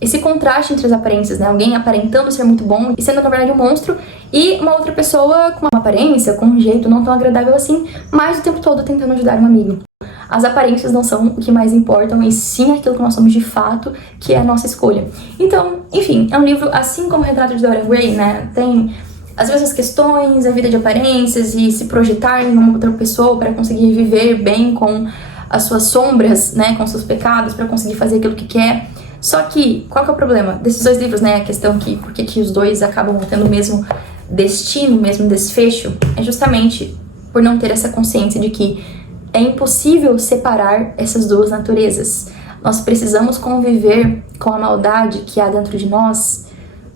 esse contraste entre as aparências, né? Alguém aparentando ser muito bom e sendo, na verdade, um monstro, e uma outra pessoa com uma aparência, com um jeito não tão agradável assim, mas o tempo todo tentando ajudar um amigo. As aparências não são o que mais importam, e sim aquilo que nós somos de fato, que é a nossa escolha. Então, enfim, é um livro, assim como o Retrato de Dorian Gray, né? Tem as mesmas questões, a vida de aparências e se projetar em uma outra pessoa para conseguir viver bem com as suas sombras, né? Com seus pecados, para conseguir fazer aquilo que quer. Só que, qual que é o problema desses dois livros, né? A questão que, por que os dois acabam tendo o mesmo destino, o mesmo desfecho, é justamente por não ter essa consciência de que é impossível separar essas duas naturezas. Nós precisamos conviver com a maldade que há dentro de nós,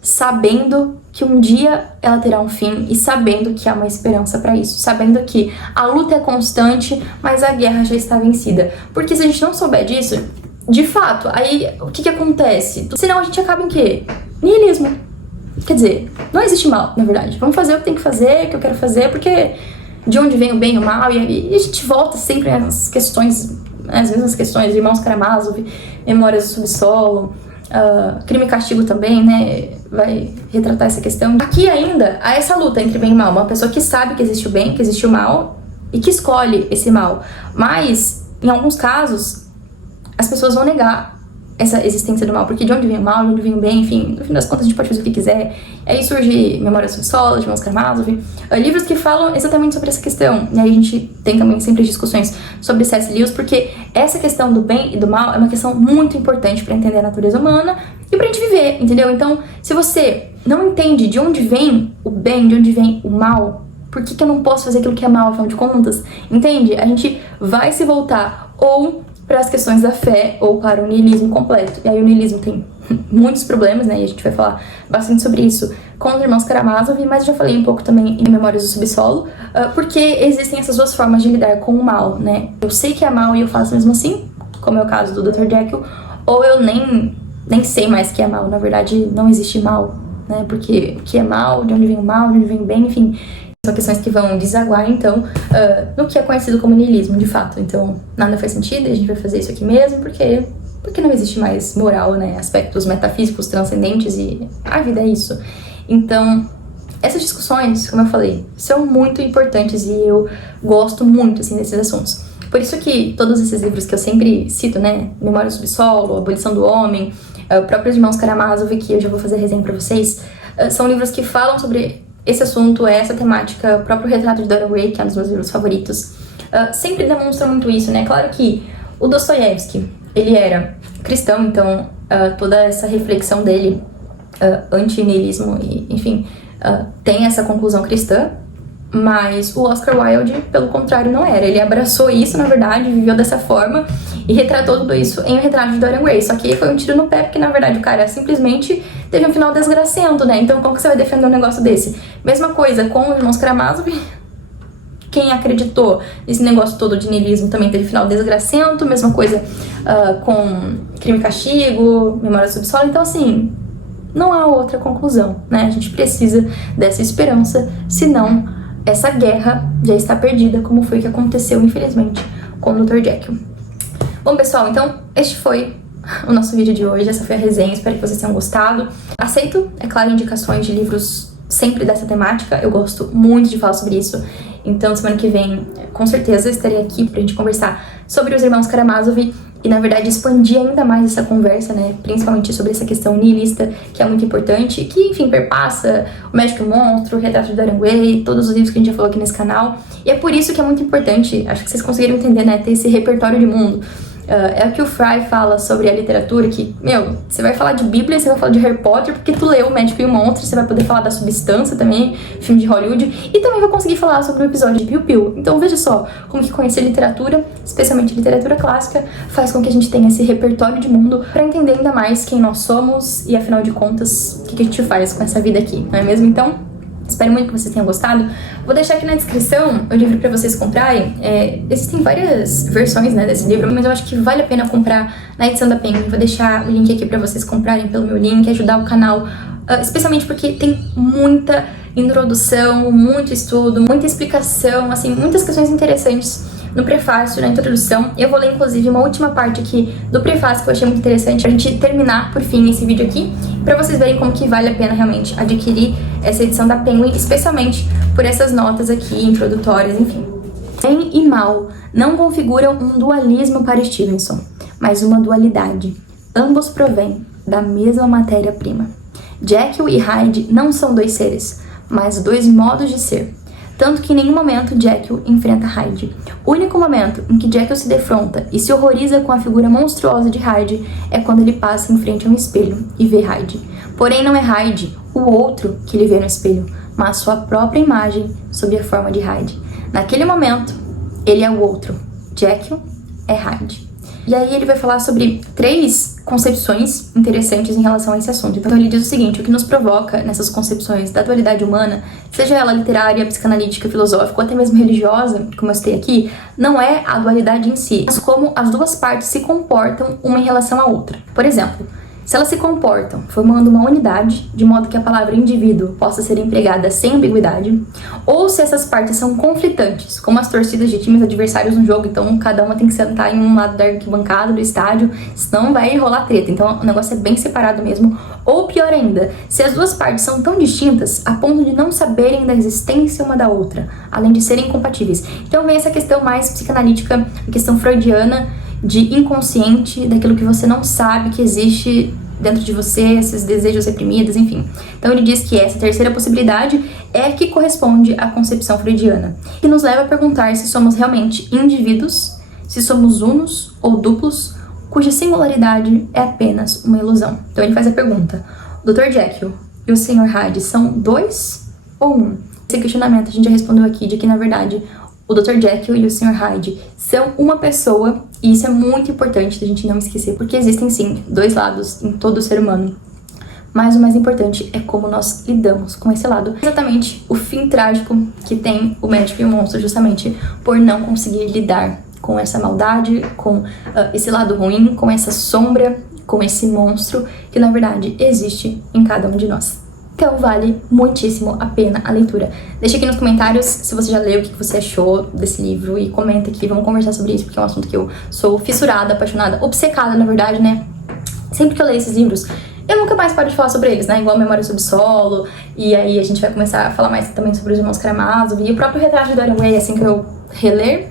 sabendo que um dia ela terá um fim e sabendo que há uma esperança para isso, sabendo que a luta é constante, mas a guerra já está vencida. Porque se a gente não souber disso, de fato, aí o que acontece? Senão a gente acaba em quê? Niilismo. Quer dizer, não existe mal, na verdade. Vamos fazer o que tem que fazer, o que eu quero fazer, porque de onde vem o bem e o mal, e a gente volta sempre às questões, às mesmas questões, Irmãos Karamazov, Memórias do Subsolo, Crime e Castigo também, né, vai retratar essa questão. Aqui ainda há essa luta entre bem e mal, uma pessoa que sabe que existe o bem, que existe o mal, e que escolhe esse mal. Mas, em alguns casos, as pessoas vão negar essa existência do mal, porque de onde vem o mal, de onde vem o bem, enfim, no fim das contas a gente pode fazer o que quiser. Aí surge Memórias do Subsolo, de Irmãos Karamazov, livros que falam exatamente sobre essa questão. E aí a gente tem também sempre discussões sobre C.S. Lewis, porque essa questão do bem e do mal é uma questão muito importante para entender a natureza humana e pra gente viver, entendeu? Então, se você não entende de onde vem o bem, de onde vem o mal, por que eu não posso fazer aquilo que é mal, afinal de contas? Entende? A gente vai se voltar ou para as questões da fé ou para o niilismo completo. E aí o niilismo tem muitos problemas, né? E a gente vai falar bastante sobre isso com os Irmãos Karamazov, mas eu já falei um pouco também em Memórias do Subsolo, porque existem essas duas formas de lidar com o mal, né? Eu sei que é mal e eu faço mesmo assim, como é o caso do Dr. Jekyll, ou eu nem sei mais que é mal. Na verdade, não existe mal, né? Porque o que é mal, de onde vem o mal, de onde vem o bem, enfim, são questões que vão desaguar, então, no que é conhecido como niilismo, de fato. Então, nada faz sentido e a gente vai fazer isso aqui mesmo, porque não existe mais moral, né? Aspectos metafísicos, transcendentes, e a vida é isso. Então, essas discussões, como eu falei, são muito importantes e eu gosto muito, assim, desses assuntos. Por isso que todos esses livros que eu sempre cito, né, Memória do Subsolo, Abolição do Homem, o próprio Irmãos Karamazov, que eu já vou fazer resenha pra vocês, são livros que falam sobre esse assunto, essa temática. O próprio Retrato de Dorian Gray, que é um dos meus livros favoritos, sempre demonstra muito isso, né? Claro que o Dostoiévski, ele era cristão, então toda essa reflexão dele, anti-niilismo, enfim, tem essa conclusão cristã, mas o Oscar Wilde, pelo contrário, não era. Ele abraçou isso, na verdade, viveu dessa forma e retratou tudo isso em O Retrato de Dorian Gray. Só que foi um tiro no pé, porque na verdade o cara simplesmente teve um final desgracento, né? Então como que você vai defender um negócio desse? Mesma coisa com os Irmãos Karamazov. Quem acreditou nesse negócio todo de niilismo também teve final desgracento. Mesma coisa com Crime e Castigo, Memória do Subsolo. Então assim, não há outra conclusão, né? A gente precisa dessa esperança, senão essa guerra já está perdida, como foi que aconteceu, infelizmente, com o Dr. Jekyll. Bom, pessoal, então este foi o nosso vídeo de hoje, essa foi a resenha, espero que vocês tenham gostado. Aceito, é claro, indicações de livros sempre dessa temática, eu gosto muito de falar sobre isso. Então, semana que vem, com certeza, estarei aqui pra gente conversar sobre os Irmãos Karamazov e, na verdade, expandir ainda mais essa conversa, né? Principalmente sobre essa questão niilista, que é muito importante, que, enfim, perpassa O Médico e o Monstro, O Retrato de Dorian Gray, todos os livros que a gente já falou aqui nesse canal. E é por isso que é muito importante, acho que vocês conseguiram entender, né? Ter esse repertório de mundo. É o que o Fry fala sobre a literatura, que, meu, você vai falar de Bíblia, você vai falar de Harry Potter, porque tu leu O Médico e o Monstro, você vai poder falar da Substância também, filme de Hollywood, e também vai conseguir falar sobre o episódio de Piu Piu. Então veja só, como que conhecer literatura, especialmente literatura clássica, faz com que a gente tenha esse repertório de mundo pra entender ainda mais quem nós somos e, afinal de contas, o que a gente faz com essa vida aqui, não é mesmo? Então, espero muito que vocês tenham gostado. Vou deixar aqui na descrição o livro pra vocês comprarem. Existem várias versões, né, desse livro, mas eu acho que vale a pena comprar na edição da Penguin. Vou deixar o link aqui pra vocês comprarem pelo meu link, ajudar o canal, especialmente porque tem muita introdução, muito estudo, muita explicação, assim, muitas questões interessantes no prefácio, na introdução. Eu vou ler, inclusive, uma última parte aqui do prefácio que eu achei muito interessante pra gente terminar, por fim, esse vídeo aqui, pra vocês verem como que vale a pena realmente adquirir essa edição da Penguin, especialmente por essas notas aqui, introdutórias, enfim. Bem e mal não configuram um dualismo para Stevenson, mas uma dualidade. Ambos provêm da mesma matéria-prima. Jekyll e Hyde não são dois seres, mas dois modos de ser. Tanto que em nenhum momento Jekyll enfrenta Hyde. O único momento em que Jekyll se defronta e se horroriza com a figura monstruosa de Hyde é quando ele passa em frente a um espelho e vê Hyde. Porém não é Hyde, o outro, que ele vê no espelho, mas sua própria imagem sob a forma de Hyde. Naquele momento, ele é o outro. Jekyll é Hyde. E aí ele vai falar sobre 3 concepções interessantes em relação a esse assunto. Então ele diz o seguinte: o que nos provoca nessas concepções da dualidade humana, seja ela literária, psicanalítica, filosófica ou até mesmo religiosa, como eu citei aqui, não é a dualidade em si, mas como as duas partes se comportam uma em relação à outra. Por exemplo, se elas se comportam formando uma unidade, de modo que a palavra indivíduo possa ser empregada sem ambiguidade, ou se essas partes são conflitantes, como as torcidas de times adversários no jogo, então cada uma tem que sentar em um lado da arquibancada do estádio, senão vai rolar treta, então o negócio é bem separado mesmo. Ou pior ainda, se as duas partes são tão distintas a ponto de não saberem da existência uma da outra, além de serem incompatíveis. Então vem essa questão mais psicanalítica, a questão freudiana, de inconsciente, daquilo que você não sabe que existe dentro de você, esses desejos reprimidos, enfim. Então ele diz que essa terceira possibilidade é que corresponde à concepção freudiana, que nos leva a perguntar se somos realmente indivíduos, se somos unos ou duplos, cuja singularidade é apenas uma ilusão. Então ele faz a pergunta: o Dr. Jekyll e o Sr. Hyde são 2 ou 1? Esse questionamento a gente já respondeu aqui, de que na verdade o Dr. Jekyll e o Sr. Hyde são uma pessoa, e isso é muito importante da gente não esquecer, porque existem sim 2 lados em todo ser humano, mas o mais importante é como nós lidamos com esse lado. Exatamente o fim trágico que tem o Médico e o Monstro, justamente por não conseguir lidar com essa maldade, com esse lado ruim, com essa sombra, com esse monstro que na verdade existe em cada um de nós. Então vale muitíssimo a pena a leitura. Deixa aqui nos comentários se você já leu, o que você achou desse livro, e comenta aqui, vamos conversar sobre isso, porque é um assunto que eu sou fissurada, apaixonada, obcecada, na verdade, né? Sempre que eu leio esses livros, eu nunca mais paro de falar sobre eles, né? Igual Memória do Subsolo, e aí a gente vai começar a falar mais também sobre os Irmãos Karamazov, e o próprio Retrato de Dorian Gray, assim que eu reler,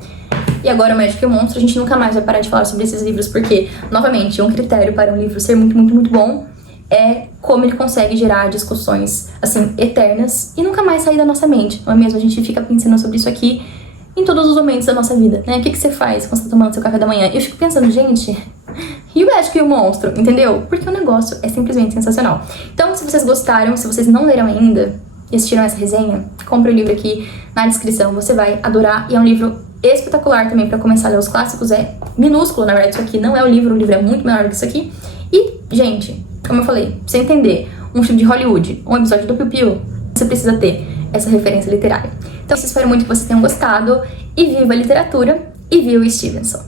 E agora O Médico e o Monstro, a gente nunca mais vai parar de falar sobre esses livros, porque, novamente, um critério para um livro ser muito, muito, muito bom é como ele consegue gerar discussões, assim, eternas e nunca mais sair da nossa mente, não é mesmo? A gente fica pensando sobre isso aqui em todos os momentos da nossa vida, né? O que você faz quando você tá tomando seu café da manhã? Eu fico pensando, gente, e o Médico e o Monstro, entendeu? Porque o negócio é simplesmente sensacional. Então, se vocês gostaram, se vocês não leram ainda e assistiram essa resenha, compre o livro aqui na descrição, você vai adorar. E é um livro espetacular também pra começar a ler os clássicos, é minúsculo, na verdade, isso aqui não é o livro é muito menor do que isso aqui. E, gente, como eu falei, pra você entender um filme de Hollywood, um episódio do Piu Piu, você precisa ter essa referência literária. Então, eu espero muito que vocês tenham gostado, e viva a literatura, e viva o Stevenson!